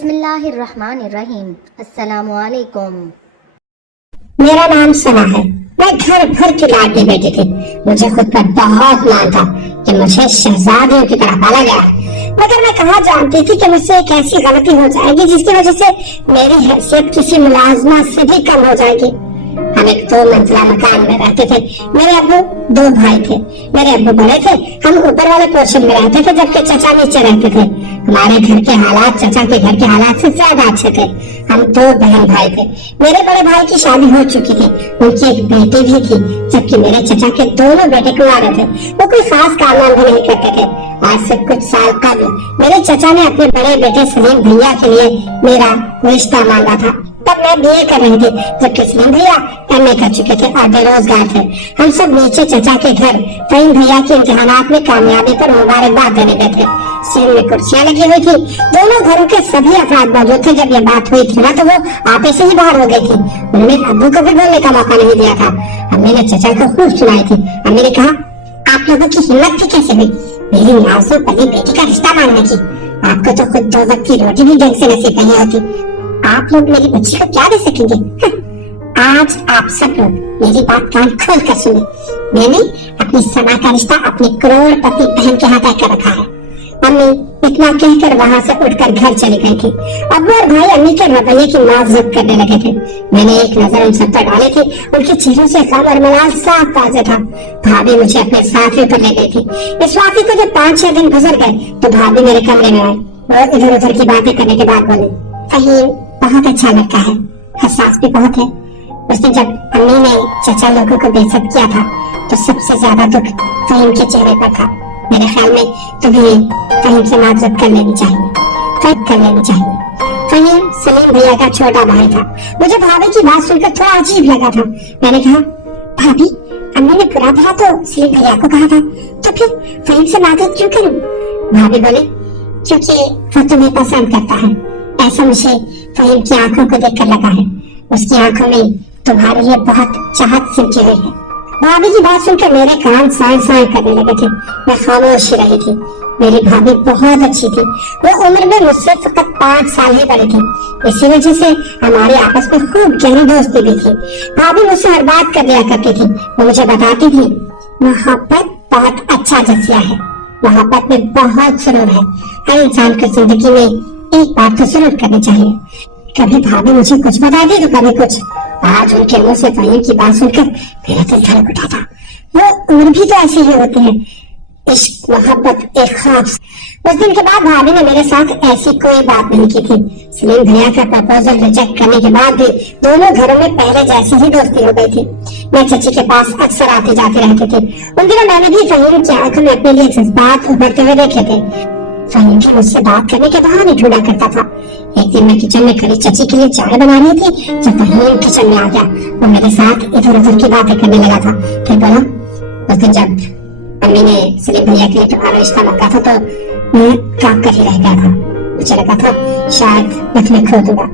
बिस्मिल्लाहिर्रहमानिर्रहीम। अस्सलामु अलैकुम। मेरा नाम सना है। मैं घर भर की लाडली बेटी थी। मुझे खुद पर बहुत मान था कि मुझे शहजादियों की तरह पाला गया, मगर मैं कहाँ जानती थी कि मुझसे एक ऐसी गलती हो जाएगी जिसकी वजह से मेरी हैसियत किसी मुलाजमा से भी कम हो जाएगी। हम एक 2 मंजिला मकान में रहते थे। मेरे अब्बू 2 भाई थे। मेरे अब्बू बड़े थे, हम ऊपर वाले पोर्शन में रहते थे, जबकि चचा नीचे रहते थे। हमारे घर के हालात चचा के घर के हालात से ज्यादा अच्छे थे। हम 2 बहन भाई थे। मेरे बड़े भाई की शादी हो चुकी थी, उनकी एक बेटी भी थी, जबकि मेरे चचा के दोनों बेटे कुंवारे थे। वो कोई खास काम भी नहीं करते थे। आज से कुछ साल कबल मेरे चचा ने अपने बड़े बेटे सलीम भैया के लिए मेरा रिश्ता मांगा था। तब मैं बीए कर रही थी, जबकि सलीम भैया एमए कर चुके थे और बेरोजगार थे। हम सब नीचे चचा के घर फहीम भैया के इम्तिहानात में कामयाबी पर मुबारकबाद देने गए थे। सीन में कुर्सियां लगी हुई थी। दोनों घरों के सभी अफराद मौजूद थे। जब ये बात हुई थी ना, तो वो आपे से ही बाहर हो गई थी। उन्होंने अब्बू को भी बोलने का मौका नहीं दिया था। अम्मी ने चचा को खूब सुनाई थी। अम्मी ने कहा, आप लोगों की हिम्मत थी कैसे हुई मेरी नाज़ुक पली बेटी का रिश्ता मांगने की? आपको तो खुद 2 वक्त की रोटी भी ढंग से नसीब नहीं होती। आप लोग मेरी बच्ची को क्या दे सकेंगे? आज आप सब लोग मेरी बात कान खोल कर सुने। मैंने अपनी सना का रिश्ता अपनी करोड़पति बहन के हाथ कर रखा है। अम्मी इतना कहकर वहाँ से उठकर घर चली गई थी। अब्बू और भाई अम्मी के रवैये की मौजूद करने लगे थे। मैंने एक नजर उन सब पर डाली थी। उनके चेहरों से गम और मलाल साफ वाज़ेह था। भाभी मुझे अपने साथ ही ऊपर ले गई थी। इस वाक़े को जब 5-6 दिन गुजर गए तो भाभी मेरे कमरे में आई। वो इधर उधर की बातें करने के बाद बोली, फहीम बहुत अच्छा लड़का है, हसास भी बहुत है। उस दिन जब अम्मी ने चचा लोगों को बेइज्जत किया था तो सबसे ज्यादा दुख फहीम के चेहरे पर था। मेरे ख्याल में तुम्हें फहीम से माजरत कर लेनी चाहिए। फहीम सलीम भैया का छोटा भाई था। मुझे भाभी की बात सुनकर थोड़ा अजीब लगा था। मैंने कहा, भाभी अम्मी ने बुरा भला तो सलीम भैया को कहा था, तो फिर फहीम से माजरत क्यों करूं? भाभी बोले, क्योंकि वो तुम्हें पसंद करता है। ऐसा मुझे फहीम की आंखों को देखकर लगा है। उसकी आंखों में तुम्हारे लिए बहुत चाहत सिमटी हुई है। भाभी की बात सुनकर मेरे कान साए करने लगे थे। मैं खामोश रही थी। मेरी भाभी बहुत अच्छी थी। वो उम्र में मुझसे फकत 5 साल ही बड़ी थी। इसी वजह से हमारे आपस में खूब गहरी दोस्ती भी थी। भाभी मुझसे हर बात कर लिया करती थी। वो मुझे बताती थी, मोहब्बत बहुत अच्छा जज्बा है, मोहब्बत में बहुत सुरूर है। हर इंसान को जिंदगी में एक बात तो जरूर करनी चाहिए। कभी भाभी मुझे कुछ बताती तो कभी कुछ। आज उनके मुंह से फहीम की बात सुनकर मेरा दिल धड़क उठा था। वो उम्र भी तो ऐसी ही होती है, इश्क मोहब्बत एक ख्वाब। उस दिन के बाद भाभी ने मेरे साथ ऐसी कोई बात नहीं की थी। सलीम भैया का प्रपोजल रिजेक्ट करने के बाद भी दोनों घरों में पहले जैसी ही दोस्ती हो गई थी। मैं चची के पास अक्सर आते जाते रहते थे। उन दिनों मैंने भी फहीम की आंखों में अपने लिए जज्बात उभरते हुए देखे थे। फहीम भी मुझसे बात करने के बहाने ढूंढा करता था। एक दिन मैं किचन में खड़ी चची के लिए चाय बना रही थी जब फहीम किचन में आ गया। वो मेरे साथ इधर उधर की बातें करने लगा था। फिर बोला, उस दिन जब अम्मी ने सलीम भैया के लिए तुम्हारा रिश्ता मांगा था तो मैं कांप कर ही रह गया था। मुझे लगा था शायद मैं तुम्हें खो दूंगा,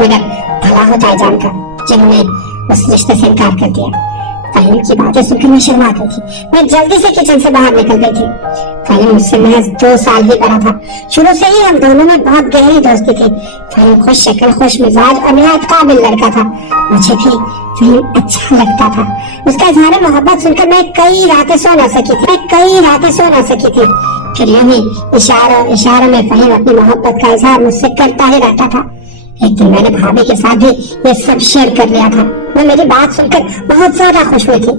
मगर भला होता है जानकर जिन्होंने उस रिश्ते से इनकार कर दिया। फहीम की बातें सुनकर मैं शर्मा गई थी। मैं जल्दी से किचन से बाहर निकल गई थी। फहीम मुझसे महज 2 साल ही बड़ा था। शुरू से ही हम दोनों में बहुत गहरी दोस्ती थी। फहीम खुश शक्ल, खुश मिजाज और निहायत काबिल लड़का था। मुझे भी फहीम अच्छा लगता था। उसका इज़हार मोहब्बत सुनकर मैं कई रातें सो ना सकी थी। फिर यूं ही इशारों में फहीम अपनी मोहब्बत का इज़हार मुझसे करता ही रहता था। एक दिन मैंने भाभी के साथ भी ये सब शेयर कर लिया था। वो मेरी बात सुनकर बहुत ज्यादा खुश हुई थी।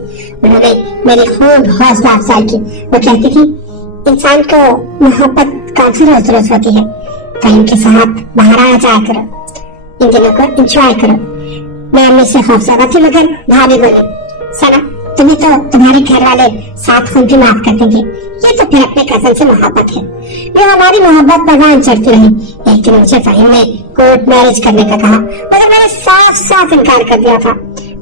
उन्होंने मेरी खूब हौसला अफजाई की। वो कहती थी, इंसान को मोहब्बत कौन सी रोज होती है, फहीम के साथ बाहर आया जाया करो, इन दिनों को एंजॉय करो। मैं अम्मी से खौफजदा थी, मगर भाभी बोली, सना तुम्हें तो तुम्हारे घर वाले 7 खून भी माफ कर देंगे, ये तो फिर अपने कजन से मोहब्बत है। वो हमारी मोहब्बत परवान चढ़ती रही। एक दिन मुझे फहीम ने कोर्ट मैरिज करने का कहा, मगर मैंने साफ इनकार कर दिया था।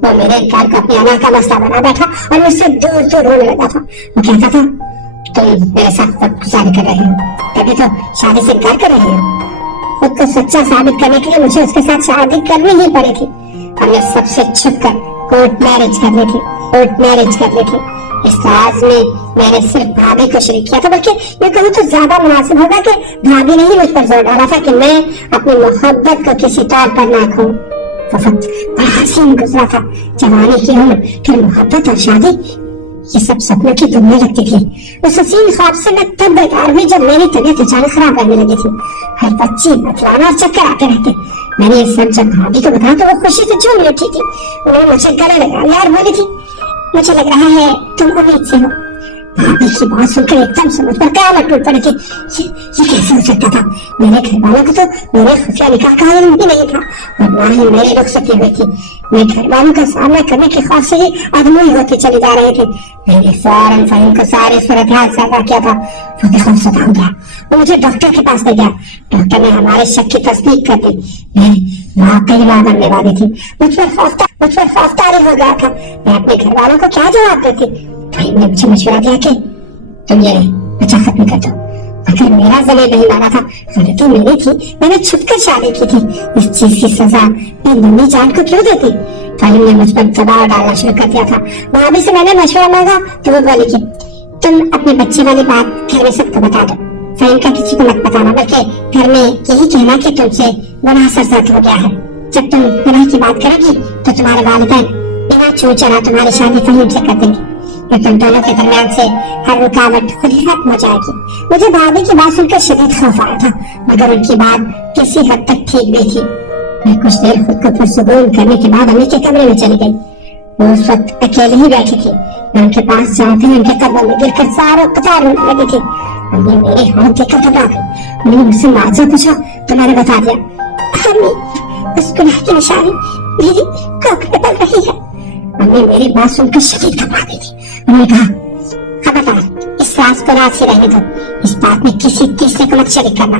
वो मेरे इनकार को अपनी अना का मसला बना बैठा और मुझसे दूर होने लगा था। वो कहता था, तुम मेरे साथ गुजारी कर रहे हो, तभी तो शादी से इनकार कर रहे हो। खुद को सच्चा साबित करने के लिए मुझे उसके साथ शादी करनी ही पड़ी थी। हमने सबसे छुपकर कोर्ट मैरिज कर ली थी। इस राज में मैंने सिर्फ भाभी को शरीक किया था, बल्कि ये कहूँ तो ज्यादा मुनासिब होगा कि भाभी ने ही मुझ पर जोर डाला था कि मैं अपनी मोहब्बत को किसी तौर पर ना खोऊं। वक्त बड़ा हसीन गुजरा था, जवानी की उम्र, फिर मोहब्बत और शादी, ये सब सपनों की दुनिया लगती थी। उस हसीन ख्वाब से मैं तब बेकार हुई जब मेरी तबीयत अचानक खराब रहने लगी थी। हर बच्ची बतलाना और चक्कर आते रहते। मैंने ये सब जब भाभी को बताया तो वो खुशी से झूम उठी थी। उन्होंने मुझे गले लगा लिया और बोली थी, मुझे लग रहा है तुम उम्मीद से हो। भाभी की बात सुनकर एकदम से मुझ पर कयामत टूट पड़ी थी। ये कैसे हो सकता था? मेरे घर वालों को तो मेरे खुफिया निकाह का इल्म भी नहीं था और ना ही मेरी रुखसती हुई थी। मैं घर वालों का सामना करने के खौफ से ही अधमोई होती चली जा रही थी। मैंने फौरन फहीम को सारी सूरत हाल से आगाह किया था। वो बेखौफ हो गया। वो मुझे डॉक्टर के पास ले गया। डॉक्टर ने हमारे शक की तस्दीक कर दी। मैं वाकई मां बनने वाली थी। मुझ पर खौफतारी हो गया था। मैं अपने घर वालों को क्या जवाब देती? फहीम ने मुझे मशवरा दिया कि तुम ये बच्चा खत्म कर दो। अगर मेरा ज़मीर नहीं माना था, गलती मेरी थी, मैंने छुपकर शादी की थी। इस चीज की सजा मैं नन्ही जान को क्यों देती? फहीम ने मुझ पर दबाव डालना शुरू कर दिया था। भाभी से मैंने मशवरा मांगा तो वो बोली कि तुम अपने बच्चे वाली बात घर में सबको बता दो। फहीम का किसी को मत बताना, बल्कि घर में यही कहना कि तुमसे गुनाह सरजद हो गया है। जब तुम गुनाह की बात करोगी तो तुम्हारे वालिदैन बिना चूचना तुम्हारी शादी फहीम से कर देंगे। तुम दोनों के दरमियान से हर रुकावट खुद ही खत्म हो जाएगी। मुझे भाभी की बात सुनकर शदीद खौफ आया था, मगर उनकी बात किसी हद तक ठीक भी थी। मैं कुछ देर खुद को पुरसुकून करने के बाद अम्मी के कमरे में चली गई। वो उस वक्त अकेले ही बैठी थी। मैं उनके पास जाते ही उनके कदमों में गिरकर सारों कतार रोने लगी थी। अम्मी मेरे हाथ देखकर घबरा गई। उन्होंने मुझसे मुआवजा पूछा तो मैंने बता दिया, अम्मी उस गुनाह की निशानी मेरी कोख में बन रही है। अम्मी मेरी बात सुनकर शदीद घबरा गई थी। उन्होंने कहा, खबरदार इस राज को राज से रहने दो। इस बात में किसी तीसरे को मत शरीक करना।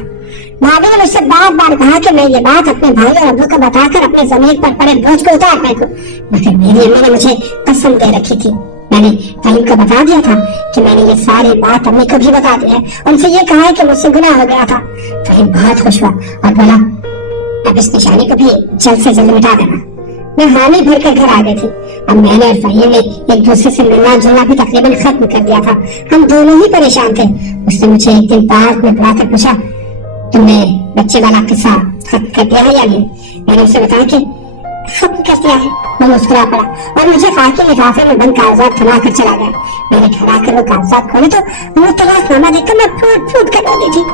भाभी ने मुझसे बार बार कहा कि मैं ये बात अपने भाई और अब्बू को बताकर अपने जमीर पर पड़े बोझ को उतार फेंकूं, मगर मेरी अम्मी ने मुझे कसम दे रखी थी। मैंने फहीम को बता दिया था कि मैंने ये सारी बात अम्मी को भी बता दी है। उनसे ये कहा है कि मुझसे गुनाह हो गया था। फहीम बहुत खुश हुआ और बोला, अब इस निशानी को भी जल्द से जल्द मिटा देना। मैं हामी भर कर घर आ गई थी। अब मैंने और फहीम ने एक दूसरे से मिलना जुलना भी तकरीबन खत्म कर दिया था। हम दोनों ही परेशान थे। उसने मुझे एक दिन पार्क में बुलाकर पूछा, तुमने बच्चे वाला किस्सा खत्म कर दिया है या नहीं? मैंने उसे बताया कि खत्म कर दिया है। वो मुस्कुरा पड़ा और मुझे खाकी लिफाफे में बंद कागजात थमा कर चला गया। मैंने घर आकर वो कागजात खोले तो वो तलाकनामा देखकर मैं फूट फूट कर रोती थी।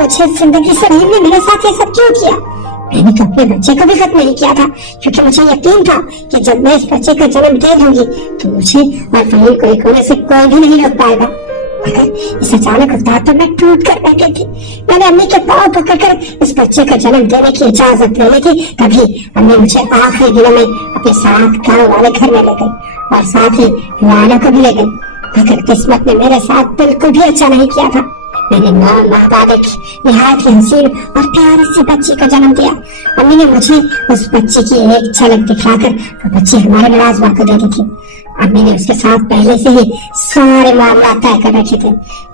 मुझे जिंदगी से फहीम ने मेरे साथ ये सब क्यों किया? मैंने तो अपने बच्चे को भी खत्म नहीं किया था, क्योंकि मुझे यकीन था कि जब मैं इस बच्चे को जन्म दे दूंगी तो मुझे और फहीम को एक होने से कोई भी नहीं रोक पाएगा। मगर इस अचानक अवतार पर मैं टूट कर बैठी थी। मैंने अम्मी के पांव पकड़कर इस बच्चे को जन्म देने की इजाजत ले ली थी। तभी अम्मी मुझे आखिरी दिनों में अपने साथ गाँव वाले घर में ले गई और साथ ही लाला को भी ले गई। मगर किस्मत ने मेरे साथ बिल्कुल भी अच्छा नहीं किया था। मैंने 9 माह बाद एक निहायत ही हसीन और प्यारी सी बच्ची को जन्म दिया। अम्मी ने मुझे उस बच्ची की एक झलक दिखाकर वो बच्ची हमारे मुलाजमा को दे दी थी। अम्मी ने उसके साथ पहले से ही सारे मामला तय कर रखे थे।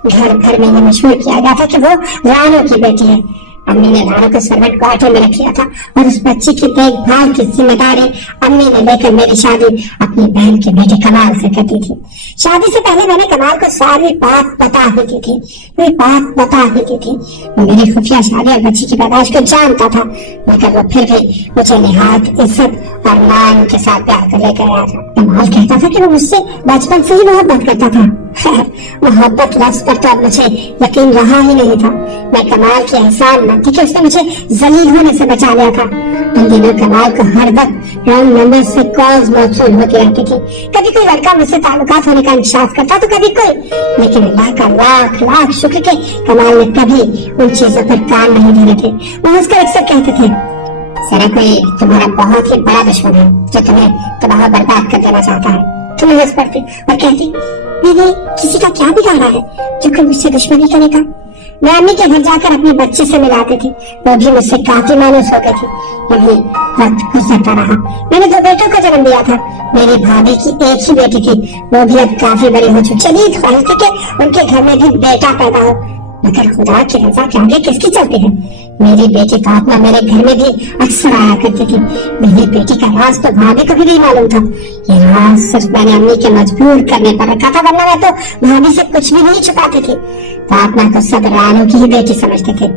घर भर में ये मशहूर किया गया था कि वो रानू की बेटी है। अम्मी ने रानू को सर्वेंट क्वार्टर में रख लिया था और उस बच्ची की देखभाल की जिम्मेदारी अम्मी ने लेकर मेरी शादी अपनी बहन के बेटे कमाल से कर दी थी। शादी से पहले मैंने कमाल को सारी बात बता ही दी थी। वो मेरी खुफिया शादी और बच्ची की पैदाइश को जानता था, मगर वो फिर भी मुझे निहायत इज्जत और मान के साथ प्यार कर लेकर आया था। कमाल कहता था कि वो मुझसे बचपन से ही मोहब्बत करता था। मोहब्बत लफ्ज पर तो अब मुझे यकीन रहा ही नहीं था। मैं कमाल की एहसान न थी कि उसने मुझे जलील होने से बचा लिया था। उन दिनों कमाल को हर वक्त रॉन्ग नंबर से कॉल्स मौसूल होती रहती थी। कभी कोई लड़का मुझसे ताल्लुकात होने का इंकशाफ करता तो कभी कोई, लेकिन अल्लाह का लाख लाख शुक्र के कमाल ने कभी उन चीजों पर कान नहीं धरे थे। वो उसकर अक्सर कहते थे, सरा कोई तुम्हारा बहुत ही बड़ा दुश्मन है जो तुम्हें तबाह बर्बाद कर देना चाहता है। तुम्हें हंस पड़ती और कहती, मैंने किसी का क्या बिगाड़ा है जो कोई मुझसे दुश्मनी करेगा। मैं अम्मी के घर जाकर अपने बच्चे से मिलाती थी। वो भी मुझसे काफी मायूस हो गई थी। यही वक्त गुजरता रहा। मैंने 2 बेटों को जन्म दिया था। मेरी भाभी की एक ही बेटी थी, वो भी अब काफी बड़ी हो चुकी। शदीद ख्वाहिश थी कि उनके घर में भी बेटा पैदा हो। मगर खुदा की रजा के आगे किसकी चलते हैं। मेरी बेटी फातिमा मेरे घर में भी अक्सर आया करती थी। मेरी बेटी का राज तो भाभी को भी नहीं मालूम था। ये राज सिर्फ मैंने अम्मी के मजबूर करने पर रखा था, वरना मैं तो भाभी से कुछ भी नहीं छुपाती थी। फातिमा को सब रानों की ही बेटी समझते थे।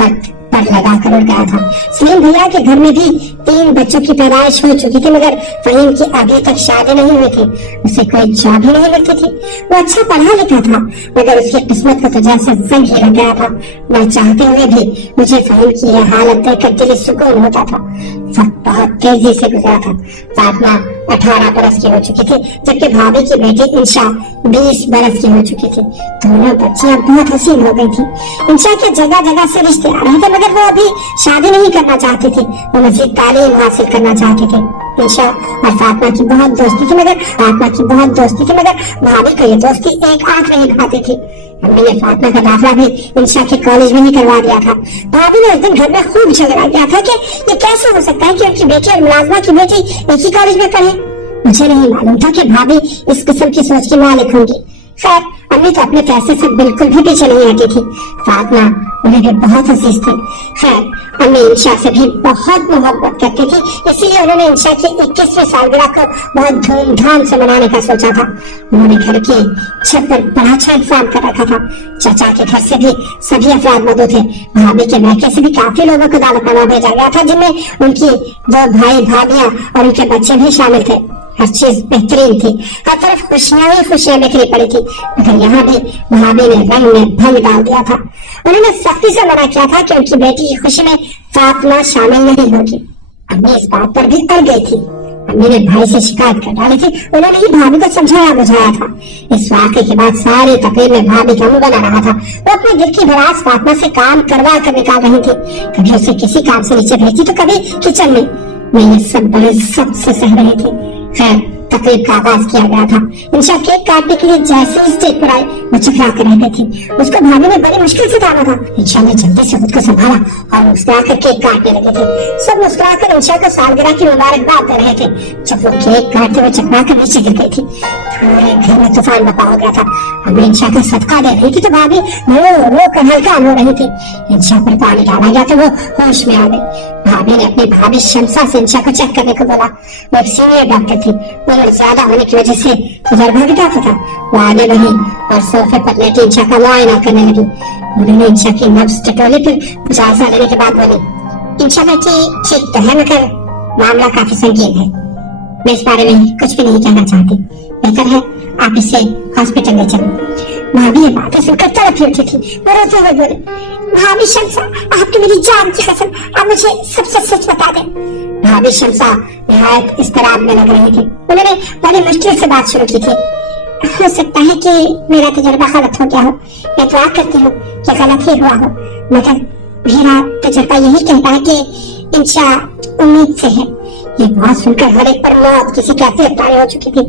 वक्त पर लगा कर उड़ गया था। सलीम भैया के घर में भी 3 बच्चों की पैदाइश हो चुकी थी, मगर फहीम की अभी तक शादी नहीं हुई थी। उसे कोई जॉब ही नहीं मिलती थी। वो अच्छा पढ़ा लिखा था, मगर उसकी किस्मत को तो जैसे जंग ही लग गया था। न चाहते हुए भी मुझे फहीम की यह हालत देखकर दिली सुकून होता था। वक्त बहुत तेजी से गुजरा था। फातिमा 18 बरस की हो चुकी थी, जबकि भाभी की बेटी इंशा 20 बरस की हो चुकी थी। दोनों बच्चियां बहुत हसीन हो गई थी। इंशा के जगह जगह से रिश्ते आ रहे थे, मगर वो अभी शादी नहीं करना चाहती थी। वो मजीद तालीम हासिल करना चाहती थी। इंशा और फातिमा की बहुत दोस्ती थी, मगर भाभी को ये दोस्ती एक आंख नहीं खाती थी। अम्मी ने फातिमा का दाखिला भी इंशा के कॉलेज में ही करवा दिया था। भाभी ने उस दिन घर में खूब झगड़ा किया था कि ये कैसे हो सकता है कि उनकी बेटी और मुलाजमा की बेटी एक ही कॉलेज में पढ़े। मुझे नहीं मालूम था कि भाभी इस किस्म की सोच की मालिक होंगी। खैर, अम्मी तो अपने फैसले से बिल्कुल भी पीछे नहीं हटी थी। फातिमा उन्हें भी बहुत अजीज थी। खैर, अम्मी इंशा से भी बहुत मोहब्बत करती थी, इसीलिए उन्होंने इंशा की 21वीं सालगिरह को बहुत धूमधाम से मनाने का सोचा था। उन्होंने घर की छत पर बड़ा अच्छा इंतजाम कर रखा था। चाचा के घर से भी सभी अफराद मौजूद थे। भाभी के मैके से भी काफी लोगों को दावतनामा भेजा गया था, जिनमें उनकी 2 भाई भाभियां और उनके बच्चे भी शामिल थे। हर चीज बेहतरीन थी। हर तरफ खुशियां ही खुशियां बिखरी पड़ी थी, मगर यहाँ भी भाभी ने रंग में भंग डाल दिया था। उन्होंने सख्ती से मना किया था कि उनकी बेटी की खुशी में फातिमा शामिल नहीं होगी। अम्मी इस बात पर भी अड़ गई थी। अम्मी ने भाई से शिकायत कर डाली थी। उन्होंने ही भाभी को समझाया बुझाया था। इस वाक़े के बाद सारी तकरीर में भाभी का मुंह बना रहा था। वो अपने दिल की भड़ास फातिमा से काम करवा कर निकाल रही थी। कभी उसे किसी काम से नीचे भेजती तो कभी किचन में। मैं ये सब बड़े सब से सह रही थी। खैर, तकरीब का आगाज किया गया था। इंशा केक काटने के लिए जैसे ही स्टेज पर आई, वो चकरा कर रह गई थी। उसको भाभी ने बड़ी मुश्किल से थामा था। इंशा ने जल्दी से खुद को संभाला और मुस्कुराकर केक काटने लगे थे। सब मुस्कुराकर इंशा को सालगिरह की मुबारकबाद दे रहे थे। जब वो केक काटते हुए चकरा कर नीचे गिर गई थी, पूरे घर में तूफान बपा हो गया था। हमें इंशा का सदका दे रही थी तो भाभी रो कर हल्का हो रही थी। इंशा पर पानी डाला गया तो वो होश में आ गई। भाभी ने अपनी भाभी शमसा से इंशा को चेक करने को बोला। वो एक सीनियर डॉक्टर थी। उम्र ज्यादा होने की वजह से तजुर्बा भी काफी था। वो आगे बढ़ी और सोफे पर लेटी इंशा का मुआयना करने लगी। उन्होंने इंशा की नब्ज टटोली, फिर जायजा लेने के बाद बोली, इंशा बेटी ठीक तो है, मगर मामला काफी संगीन है। मैं इस बारे में कुछ भी नहीं कहना चाहती। बेहतर है आप इसे हॉस्पिटल ले चलें। भाभी ये बातें सुनकर तड़प उठी थी। वो रोते हुए बोले, भाभी शमसा, आपकी मेरी जान की कसम, आप मुझे सब सच बता दें। भाभी शमसा निहायत इस्तराब में लग रही थी। उन्होंने बड़ी मुश्किल से बात शुरू की थी। हो सकता है कि मेरा तजुर्बा गलत हो गया हो। मैं दुआ करती हूँ कि गलत ही हुआ हो, मगर मेरा तजुर्बा यही कहता है कि इंशा उम्मीद से है। ये बात सुनकर हर एक पर मौत किसी कैफियत तारी हो चुकी थी।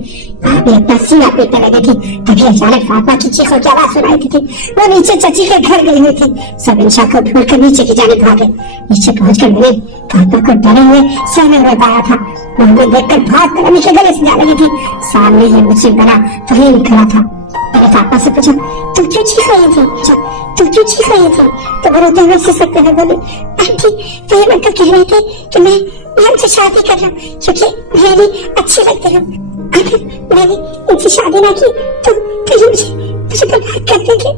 भाभी अपना सीना पीटने लगी थी। तभी अचानक फातिमा की चीखों की आवाज सुनाई थी। वो नीचे चची के घर गई हुई थी। सब इंशा को ढूंढकर नीचे की जानिब भागे। नीचे पहुंचकर मैंने फातिमा को डरे हुए सहमे हुए पाया था। मम्मी देखकर भाग कर अम्मी के गले से जा रही थी। सामने ये मुझे बड़ा फहीम खड़ा था। मैंने फातिमा से पूछा, तुम क्यों चीख रही थी? तो वो रोते हुए सिसकते हुए बोली, आंटी फहीम अंकल कह रहे थे कि मैं हमसे शादी कर रहा हूँ क्योंकि मेरी अच्छी लगती हूँ। अगर मैंने इनसे शादी ना की तो ये मुझे बर्बाद कर देंगे।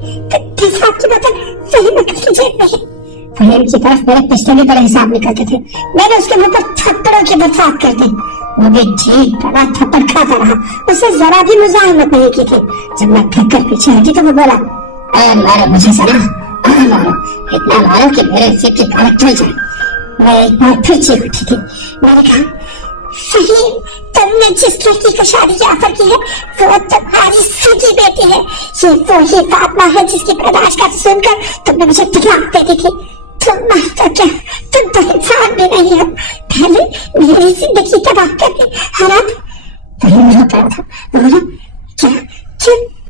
हिसाब की बोतल फहीम अंकल की जेब में है। फहीम की तरफ मेरे पिछले बड़े हिसाब निकलते थे। मैंने उसके मुंह पर थप्पड़ों की बरसात कर दी। वो भी ठीक बड़ा थप्पड़ खाता रहा। उसे जरा भी मुजाहिमत नहीं की थी। जब मैं थक कर पीछे हटी तो वो बोला, मारो मुझे सना, मारो, इतना मारो कि मेरे सिर की पालक चल जाए। मैं एक बार फिर चीख उठी थी। मैंने कहा, फहीम, तुमने जिस लड़की को शादी की ऑफर की है वो तुम्हारी सगी बेटी है। ये वो ही फातिमा है जिसकी पैदाइश का सुनकर तुमने मुझे तलाक दे दी थी। तुम तो क्या, तुम तो इंसान भी नहीं हो। पहले मेरी जिंदगी तबाह करके हराम। फहीम रो पड़ा था। बोला, क्या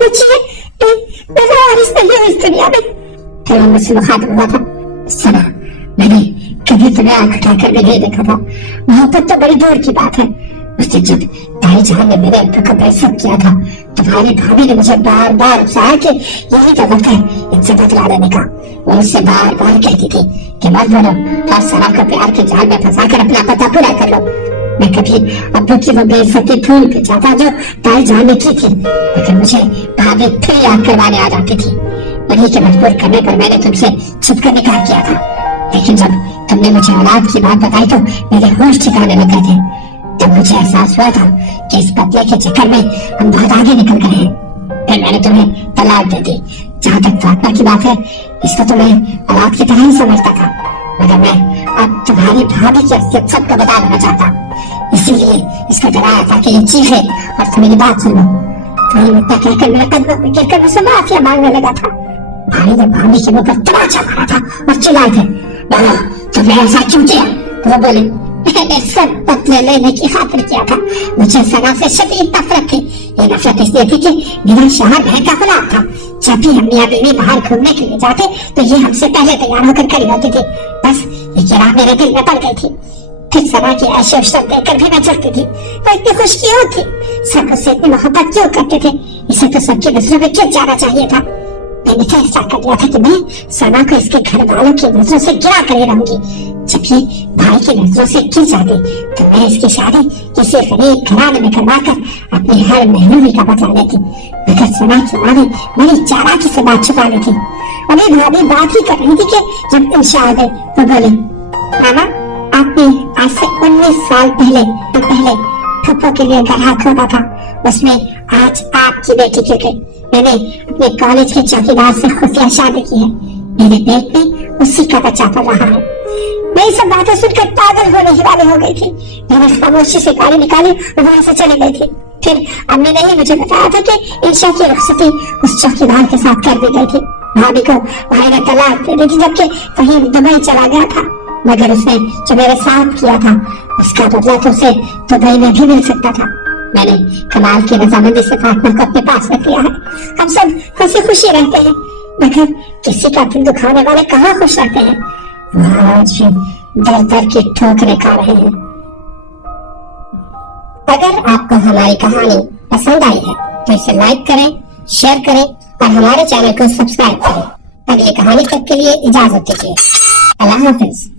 मुझे इस दुनिया में। फिर वो मुझसे मुखातिब हुआ था, सुना, मैंने कभी तुम्हें आंख उठाकर भी नहीं देखा था। मोहब्बत तो बड़ी दूर की बात है, उस दिन जब ताई जान ने मेरे अब्बा का बेइज्जत किया था, तुम्हारी भाभी ने मुझे बार बार उकसाया कि यही तो वक्त है इनसे बदला लेने का। वो मुझसे बार बार कहती थी कि मत बोलो और सना को प्यार के जाल में फंसा कर अपना पता पूरा कर लो। मैं कभी अब्बू की वो बेइज्जती भूल भी जाता जो ताई जान ने की थी, लेकिन मुझे भाभी फिर याद करवाने आ जाती थी। उन्हीं के मजबूर करने पर मैंने तुमसे छुप कर निकाह किया था, लेकिन जब तुमने मुझे औलाद की बात बताई तो मेरे होश ठिकाने लग गए थे। तब मुझे एहसास हुआ था कि इस बदले के चक्कर में हम बहुत आगे निकल गए हैं। फिर मैंने तुम्हें तलाक दे दी। जहाँ तक फातिमा की बात है, इसको तो मैं औलाद की तरह ही समझता था, मगर मैं अब तुम्हारी भाभी की असलियत सबको बता देना चाहता, इसीलिए इसको डराया था कि ये चीखे और तुम मेरी बात सुन लो। भाई मुद्दा कहकर मेरे कदमों में गिरकर मुझसे माफिया मांगने लगा था। भाई ने भाभी के मुंह पर तमाचा मारा था और चिल्लाए थे, बोलो तुमने ऐसा क्यों किया? वो बोले, मैंने सब बदले लेने की खातिर किया था। मुझे सना से शदीद नफरत थी। ये नफरत इसलिए थी कि मेरा शौहर भय का गुलाम था। जब भी हम मियां बीवी बाहर घूमने के लिए जाते तो ये हमसे पहले तैयार होकर खड़ी होती थी। बस ये गिरा मेरे दिल में पड़ गई थी। फिर सना की ऐशो इश्क देखकर भी मैं चलती थी। वो इतनी खुश क्यों थी? सब उससे इतनी मोहब्बत क्यों करते थे? इसे तो सबकी नजरों में खिंच जाना चाहिए था। मैंने फैसला कर लिया था कि मैं सना को इसके घर वालों की नजरों से गिरा कर ही रहूंगी। जब ये भाई की नजरों से गिर जाती तो मैं इसकी शादी किसी गरीब घराने में करवाकर अपनी हर महीनों का बदला लेती। मगर सना की माँ ने बड़ी चालाकी से बात छुपा ली थी। अभी भाभी बात ही कर रही थी कि जब इंशा आ गई तो बोली, मामा आपने आज से 19 साल पहले फुप्पो के लिए घर खोदा था, उसमें आज आपकी बेटी की गई। मैंने अपने कॉलेज के चौकीदार से खुफिया शादी की है। मेरे पेट में उसी का बच्चा पल रहा है। मैं ये सब बातें सुनकर पागल होने ही वाली हो गई थी। मैंने खामोशी से गाड़ी निकाली और वहां से चली गई थी। फिर अम्मी ने ही मुझे बताया था कि इंशा की रुखसती उस चौकीदार के साथ कर दी गई थी। भाभी को भाई ने तलाक दे दी थी, जबकि वहीं दुबई चला गया था। मगर उसने जो मेरे साथ किया था उसका बदला तो उसे दुबई में भी मिल सकता था। मैंने कमाल की रजामंदी से फातिमा को अपने पास रख लिया है। हम सब हंसी खुशी रहते हैं, मगर किसी का दिल दुखाने वाले कहाँ खुश रहते हैं? आज भी दर दर की ठोकरें खा रहे हैं। अगर आपको हमारी कहानी पसंद आई है तो इसे लाइक करें, शेयर करें और हमारे चैनल को सब्सक्राइब करें। अगली कहानी तक के लिए इजाजत दीजिए। अल्लाह हाफिज।